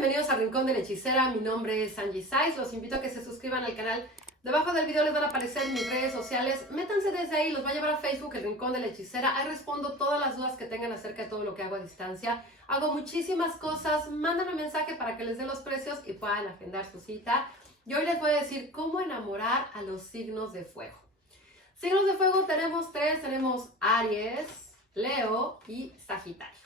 bienvenidos al Rincón de la Hechicera. Mi nombre es Angie Saiz. Los invito a que se suscriban al canal. Debajo del video les van a aparecer mis redes sociales. Métanse desde ahí, los va a llevar a Facebook, el Rincón de la Hechicera. Ahí respondo todas las dudas que tengan acerca de todo lo que hago a distancia. Hago muchísimas cosas. Mándenme un mensaje para que les dé los precios y puedan agendar su cita. Y hoy les voy a decir cómo enamorar a los signos de fuego. Signos de fuego tenemos tres. Tenemos Aries, Leo y Sagitario.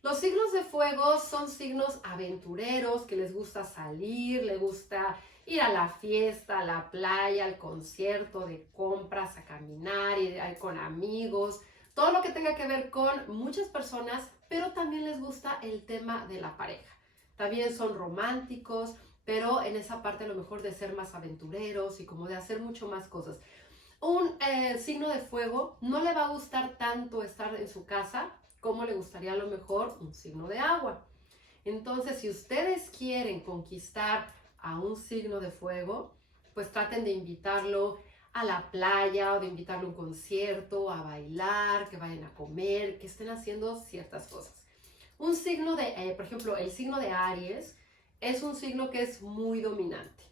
Los signos de fuego son signos aventureros que les gusta salir, les gusta ir a la fiesta, a la playa, al concierto, de compras, a caminar, ir con amigos, todo lo que tenga que ver con muchas personas, pero también les gusta el tema de la pareja. También son románticos, pero en esa parte a lo mejor de ser más aventureros y como de hacer mucho más cosas. Un signo de fuego no le va a gustar tanto estar en su casa como le gustaría a lo mejor un signo de agua. Entonces, si ustedes quieren conquistar a un signo de fuego, pues traten de invitarlo a la playa o de invitarlo a un concierto, a bailar, que vayan a comer, que estén haciendo ciertas cosas. Un signo de, por ejemplo, el signo de Aries es un signo que es muy dominante.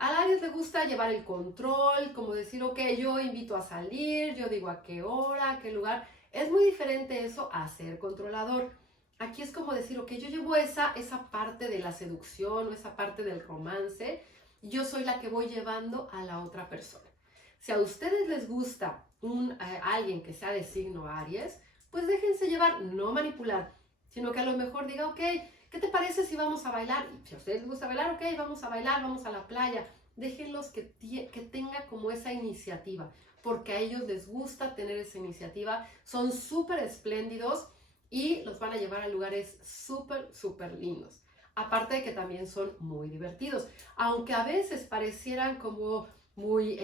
Al Aries le gusta llevar el control, como decir, ok, yo invito a salir, yo digo a qué hora, a qué lugar. Es muy diferente eso a ser controlador. Aquí es como decir, ok, yo llevo esa parte de la seducción o esa parte del romance, yo soy la que voy llevando a la otra persona. Si a ustedes les gusta alguien que sea de signo Aries, pues déjense llevar, no manipular, sino que a lo mejor diga, ok, ¿qué te parece si vamos a bailar? Y si a ustedes les gusta bailar, ok, vamos a bailar, vamos a la playa. Déjenlos que tenga como esa iniciativa, porque a ellos les gusta tener esa iniciativa, son súper espléndidos y los van a llevar a lugares súper, súper lindos. Aparte de que también son muy divertidos, aunque a veces parecieran como muy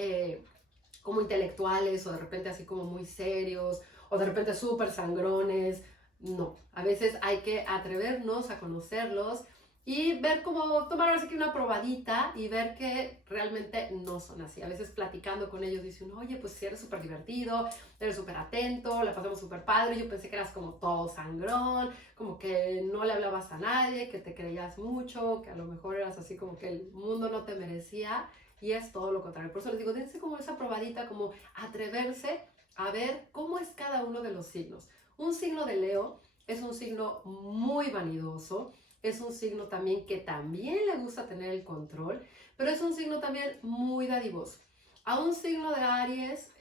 como intelectuales o de repente así como muy serios o de repente súper sangrones. No, a veces hay que atrevernos a conocerlos y ver cómo tomar ahora sí que una probadita y ver que realmente no son así. A veces platicando con ellos dicen, oye, pues si eres súper divertido, eres súper atento, la pasamos súper padre, yo pensé que eras como todo sangrón, como que no le hablabas a nadie, que te creías mucho, que a lo mejor eras así como que el mundo no te merecía, y es todo lo contrario. Por eso les digo, dense como esa probadita, como atreverse a ver cómo es cada uno de los signos. Un signo de Leo es un signo muy vanidoso, es un signo también que también le gusta tener el control, pero es un signo también muy dadivoso. A un signo de Aries,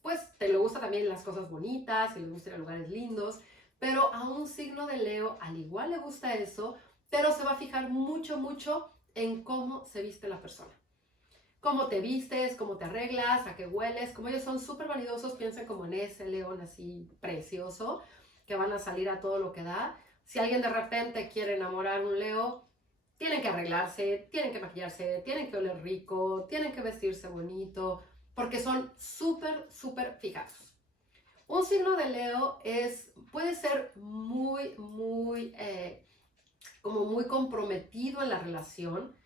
pues te le gusta también las cosas bonitas y le gusta ir a lugares lindos, pero a un signo de Leo al igual le gusta eso, pero se va a fijar mucho, mucho en cómo se viste la persona. Cómo te vistes, cómo te arreglas, a qué hueles. Como ellos son súper vanidosos, piensen como en ese león así precioso, que van a salir a todo lo que da. Si alguien de repente quiere enamorar a un Leo, tienen que arreglarse, tienen que maquillarse, tienen que oler rico, tienen que vestirse bonito, porque son súper, súper fijados. Un signo de Leo puede ser como muy comprometido en la relación.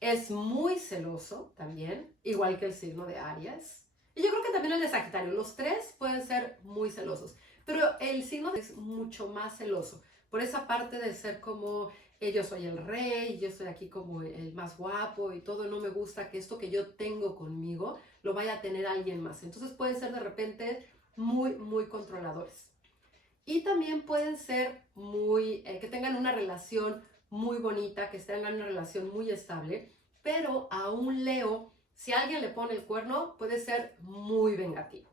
Es muy celoso también, igual que el signo de Aries. Y yo creo que también el de Sagitario. Los tres pueden ser muy celosos, pero el signo es mucho más celoso. Por esa parte de ser como, yo soy el rey, yo soy aquí como el más guapo y todo, no me gusta que esto que yo tengo conmigo lo vaya a tener alguien más. Entonces pueden ser de repente muy, muy controladores. Y también pueden ser que tengan una relación muy bonita, que tengan una relación muy estable, pero a un Leo, si alguien le pone el cuerno, puede ser muy vengativo.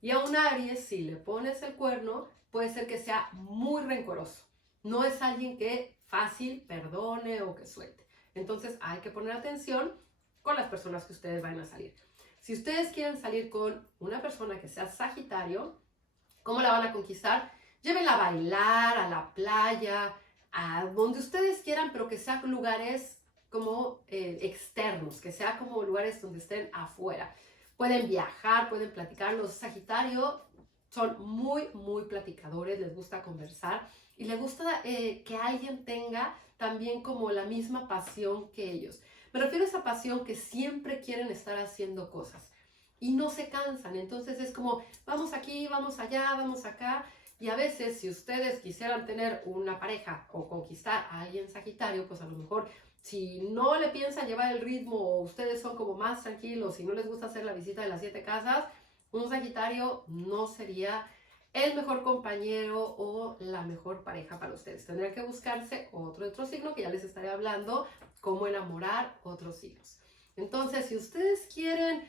Y a un Aries, si le pones el cuerno, puede ser que sea muy rencoroso. No es alguien que fácil perdone o que suelte. Entonces hay que poner atención con las personas que ustedes vayan a salir. Si ustedes quieren salir con una persona que sea Sagitario, ¿cómo la van a conquistar? Llévenla a bailar, a la playa, a donde ustedes quieran, pero que sean lugares como externos, que sean como lugares donde estén afuera. Pueden viajar, pueden platicar. Los Sagitario son muy, muy platicadores, les gusta conversar y les gusta que alguien tenga también como la misma pasión que ellos. Me refiero a esa pasión que siempre quieren estar haciendo cosas y no se cansan. Entonces es como, vamos aquí, vamos allá, vamos acá. Y a veces, si ustedes quisieran tener una pareja o conquistar a alguien Sagitario, pues a lo mejor si no le piensan llevar el ritmo o ustedes son como más tranquilos y no les gusta hacer la visita de las 7 casas, un Sagitario no sería el mejor compañero o la mejor pareja para ustedes. Tendrían que buscarse otro signo que ya les estaré hablando, cómo enamorar otros signos. Entonces, si ustedes quieren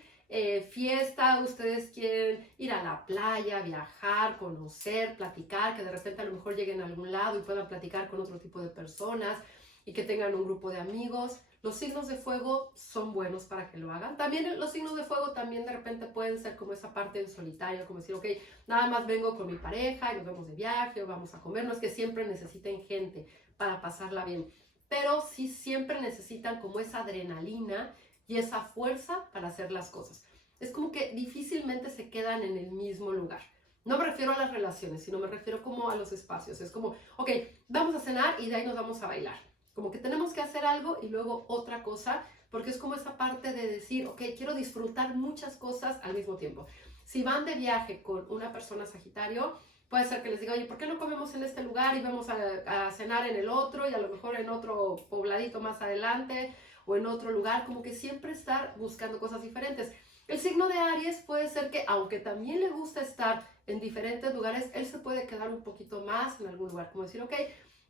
fiesta, ustedes quieren ir a la playa, viajar, conocer, platicar, que de repente a lo mejor lleguen a algún lado y puedan platicar con otro tipo de personas y que tengan un grupo de amigos, los signos de fuego son buenos para que lo hagan. También los signos de fuego también de repente pueden ser como esa parte en solitario, como decir, ok, nada más vengo con mi pareja y nos vemos de viaje o vamos a comer. No es que siempre necesiten gente para pasarla bien, pero sí siempre necesitan como esa adrenalina y esa fuerza para hacer las cosas. Es como que difícilmente se quedan en el mismo lugar. No me refiero a las relaciones, sino me refiero como a los espacios. Es como, ok, vamos a cenar y de ahí nos vamos a bailar. Como que tenemos que hacer algo y luego otra cosa, porque es como esa parte de decir, ok, quiero disfrutar muchas cosas al mismo tiempo. Si van de viaje con una persona Sagitario, puede ser que les diga, oye, ¿por qué no comemos en este lugar y vamos a cenar en el otro y a lo mejor en otro pobladito más adelante o en otro lugar? Como que siempre estar buscando cosas diferentes. El signo de Aries puede ser que, aunque también le gusta estar en diferentes lugares, él se puede quedar un poquito más en algún lugar, como decir, ok,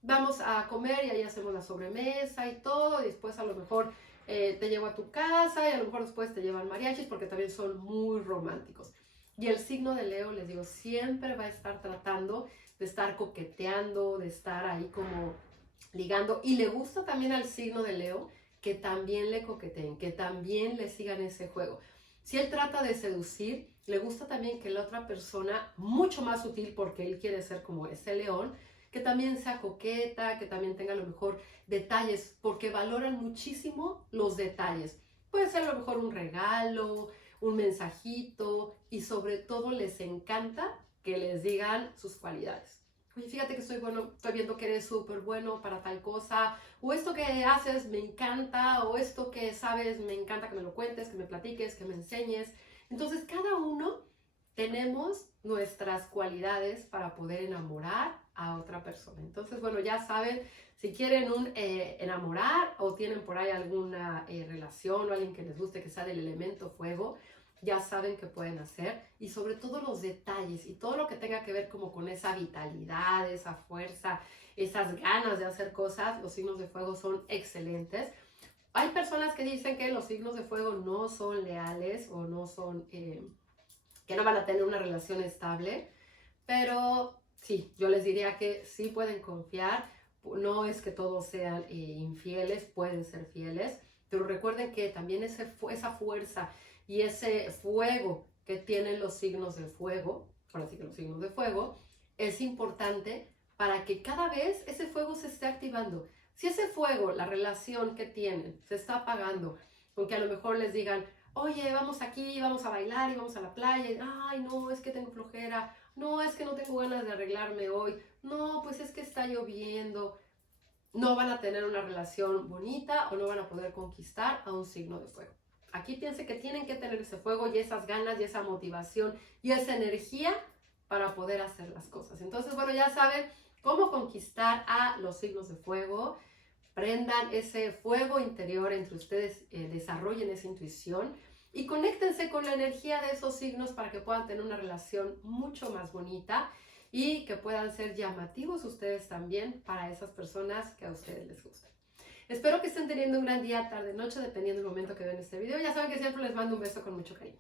vamos a comer y ahí hacemos la sobremesa y todo, y después a lo mejor te llevo a tu casa y a lo mejor después te llevan mariachis porque también son muy románticos. Y el signo de Leo, les digo, siempre va a estar tratando de estar coqueteando, de estar ahí como ligando. Y le gusta también al signo de Leo que también le coqueteen, que también le sigan ese juego. Si él trata de seducir, le gusta también que la otra persona, mucho más sutil porque él quiere ser como ese león, que también sea coqueta, que también tenga a lo mejor detalles, porque valoran muchísimo los detalles. Puede ser a lo mejor un regalo, un mensajito y sobre todo les encanta que les digan sus cualidades. Oye, fíjate que soy bueno, estoy viendo que eres súper bueno para tal cosa, o esto que haces me encanta, o esto que sabes me encanta que me lo cuentes, que me platiques, que me enseñes. Entonces cada uno tenemos nuestras cualidades para poder enamorar a otra persona. Entonces, bueno, ya saben, si quieren enamorar o tienen por ahí alguna relación o alguien que les guste que sea del elemento fuego, ya saben qué pueden hacer y sobre todo los detalles y todo lo que tenga que ver como con esa vitalidad, esa fuerza, esas ganas de hacer cosas, los signos de fuego son excelentes. Hay personas que dicen que los signos de fuego no son leales o no son, que no van a tener una relación estable, pero sí, yo les diría que sí pueden confiar. No es que todos sean infieles, pueden ser fieles, pero recuerden que también esa fuerza y ese fuego que tienen los signos de fuego, ahora sí que los signos de fuego, es importante para que cada vez ese fuego se esté activando. Si ese fuego, la relación que tienen, se está apagando, aunque a lo mejor les digan, oye, vamos aquí, vamos a bailar y vamos a la playa, y, ay, no, es que tengo flojera, no, es que no tengo ganas de arreglarme hoy, no, pues es que está lloviendo, no van a tener una relación bonita o no van a poder conquistar a un signo de fuego. Aquí piensen que tienen que tener ese fuego y esas ganas y esa motivación y esa energía para poder hacer las cosas. Entonces, bueno, ya saben cómo conquistar a los signos de fuego. Prendan ese fuego interior entre ustedes, desarrollen esa intuición y conéctense con la energía de esos signos para que puedan tener una relación mucho más bonita y que puedan ser llamativos ustedes también para esas personas que a ustedes les gustan. Espero que estén teniendo un gran día, tarde, noche, dependiendo del momento que vean este video. Ya saben que siempre les mando un beso con mucho cariño.